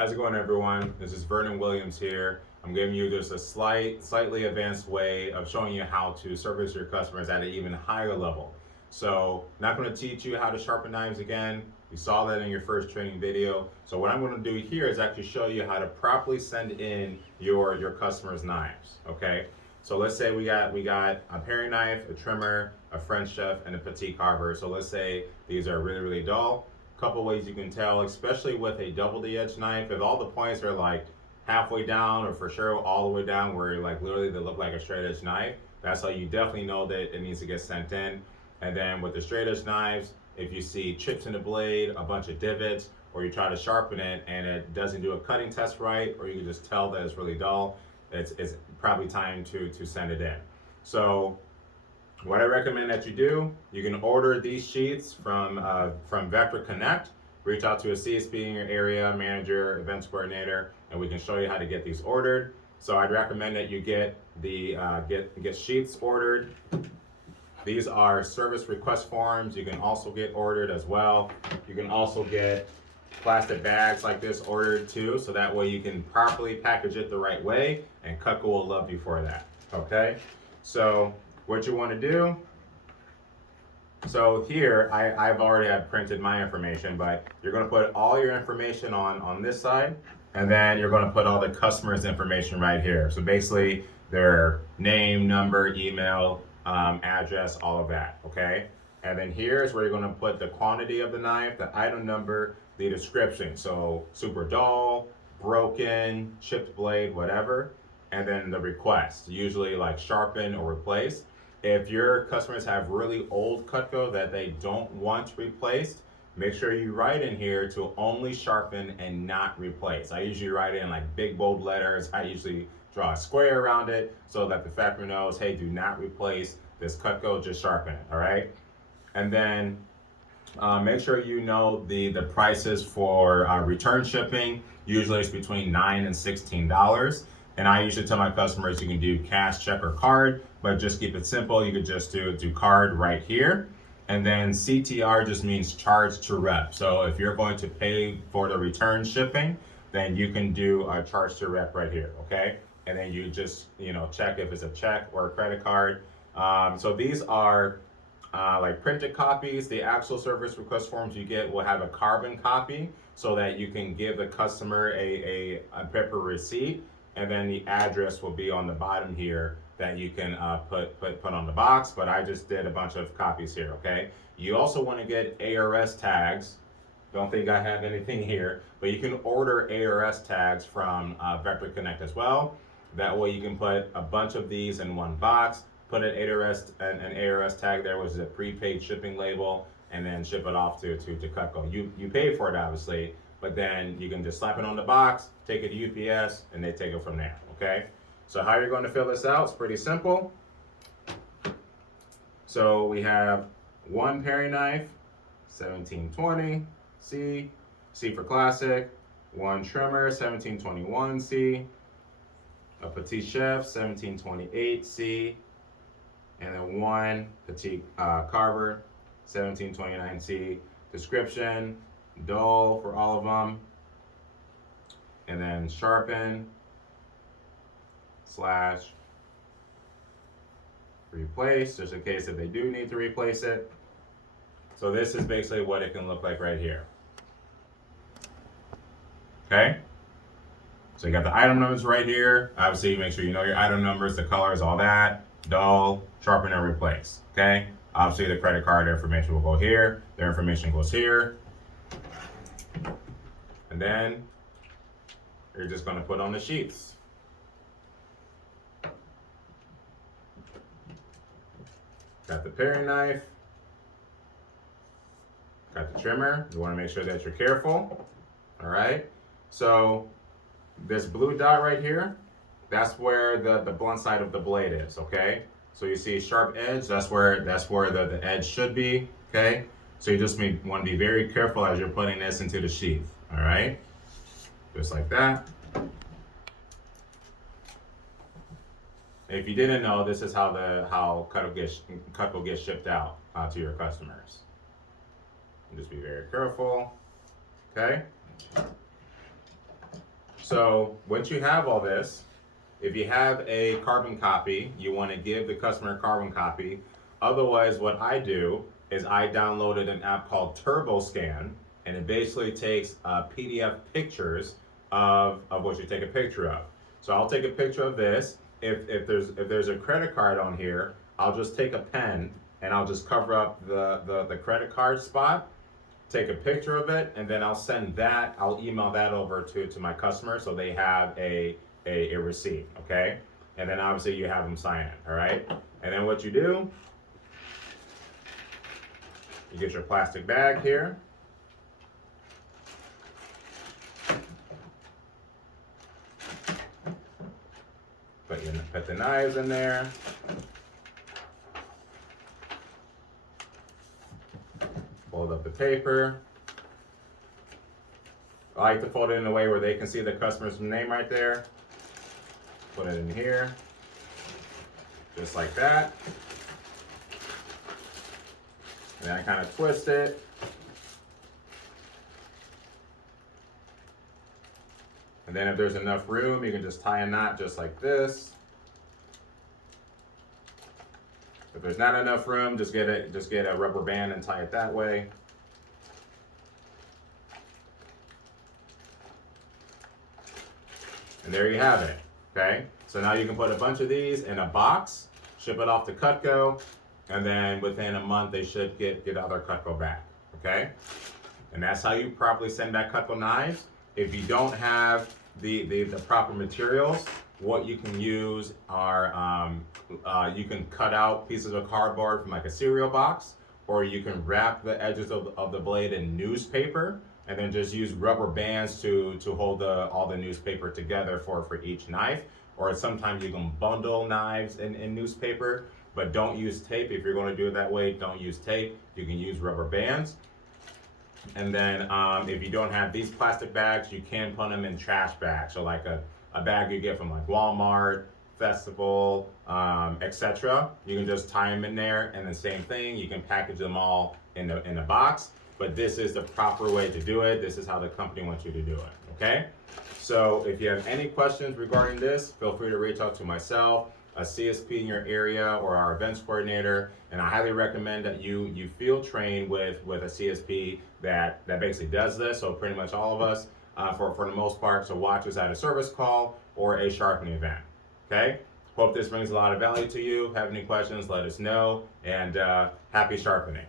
How's it going, everyone? This is Vernon Williams here. I'm giving you just a slightly advanced way of showing you how to service your customers at an even higher level. So, not going to teach you how to sharpen knives again. You saw that in your first training video. So what I'm going to do here is actually show you how to properly send in your customers' knives. Okay. So let's say we got a paring knife, a trimmer, a French chef, and a petite carver. So let's say these are really dull. Couple ways you can tell, especially with a double edged knife, if all the points are like halfway down or for sure all the way down where like literally they look like a straight edge knife, that's how you definitely know that it needs to get sent in. And then with the straight edge knives, if you see chips in the blade, a bunch of divots, or you try to sharpen it and it doesn't do a cutting test right, or you can just tell that it's really dull, it's probably time to send it in. So what I recommend that you do, you can order these sheets from Vector Connect. Reach out to a CSP in your area, manager, events coordinator, and we can show you how to get these ordered. So I'd recommend that you get the get sheets ordered. These are service request forms. You can also get ordered as well. You can also get plastic bags like this ordered too, so that way you can properly package it the right way, and Cutco will love you for that. Okay, so what you want to do, so here I've already have printed my information, but you're going to put all your information on this side, and then you're going to put all the customer's information right here. So basically their name, number, email, address, all of that. Okay, and then here's where you're going to put the quantity of the knife, the item number, the description. So super dull, broken, chipped blade, whatever, and then the request, usually like sharpen or replace. If your customers have really old Cutco that they don't want replaced, make sure you write in here to only sharpen and not replace. I usually write in like big bold letters. I usually draw a square around it so that the factory knows, hey, do not replace this Cutco, just sharpen it, all right? And then make sure you know the prices for return shipping. Usually it's between $9 and $16. And I usually tell my customers you can do cash, check, or card, but just keep it simple. You could just do card right here. And then CTR just means charge to rep. So if you're going to pay for the return shipping, then you can do a charge to rep right here, okay? And then you just check if it's a check or a credit card. So these are like printed copies. The actual service request forms you get will have a carbon copy so that you can give the customer a paper receipt, and then the address will be on the bottom here that you can put on the box. But I just did a bunch of copies here. Okay, you also want to get ARS tags. Don't think I have anything here, but you can order ARS tags from Vector Connect as well. That way you can put a bunch of these in one box, put an ARS tag there, which is a prepaid shipping label, and then ship it off to Cutco. You pay for it obviously, but then you can just slap it on the box, take it to UPS, and they take it from there. Okay. So how you're going to fill this out is pretty simple. So we have one paring knife, 1720 C, C for classic. One trimmer, 1721 C. A petite chef, 1728 C. And then one petite carver, 1729 C. Description, dull for all of them. And then sharpen / replace, just in case if they do need to replace it. So this is basically what it can look like right here. Okay? So you got the item numbers right here. Obviously, make sure you know your item numbers, the colors, all that. Dull, sharpen, and replace. Okay? Obviously, the credit card information will go here. Their information goes here. And then you're just going to put on the sheets. Got the paring knife. Got the trimmer. You want to make sure that you're careful. All right? So this blue dot right here, that's where the blunt side of the blade is, okay? So you see sharp edge, that's where the edge should be, okay? So you just want to be very careful as you're putting this into the sheath, all right? Just like that. If you didn't know, this is how Cutco gets shipped out to your customers. And just be very careful, okay? So once you have all this, if you have a carbon copy, you want to give the customer a carbon copy. Otherwise, what I do is I downloaded an app called TurboScan, and it basically takes PDF pictures of what you take a picture of. So I'll take a picture of this. If there's a credit card on here, I'll just take a pen and I'll just cover up the credit card spot, take a picture of it, and then I'll send that, I'll email that over to my customer so they have a receipt, okay? And then obviously you have them sign it, all right? And then what you do, you get your plastic bag here. Put the knives in there. Fold up the paper. I like to fold it in a way where they can see the customer's name right there. Put it in here, just like that. And then I kind of twist it. And then if there's enough room, you can just tie a knot just like this. If there's not enough room, just get a rubber band and tie it that way. And there you have it, okay? So now you can put a bunch of these in a box, ship it off to Cutco, and then within a month they should get other Cutco back, okay? And that's how you properly send back Cutco knives. If you don't have the proper materials, what you can use are, you can cut out pieces of cardboard from like a cereal box, or you can wrap the edges of the blade in newspaper, and then just use rubber bands to hold all the newspaper together for each knife. Or sometimes you can bundle knives in newspaper, but don't use tape. If you're going to do it that way, don't use tape. You can use rubber bands. And then if you don't have these plastic bags, you can put them in trash bags. So like a bag you get from like Walmart, Festival, etc. You can just tie them in there, and the same thing, you can package them all in a box. But this is the proper way to do it. This is how the company wants you to do it, okay? So if you have any questions regarding this, feel free to reach out to myself, a CSP in your area, or our events coordinator. And I highly recommend that you field train with a CSP that basically does this. So pretty much all of us, for the most part, so watch us at a service call or a sharpening event, okay? Hope this brings a lot of value to you. Have any questions, let us know, and happy sharpening.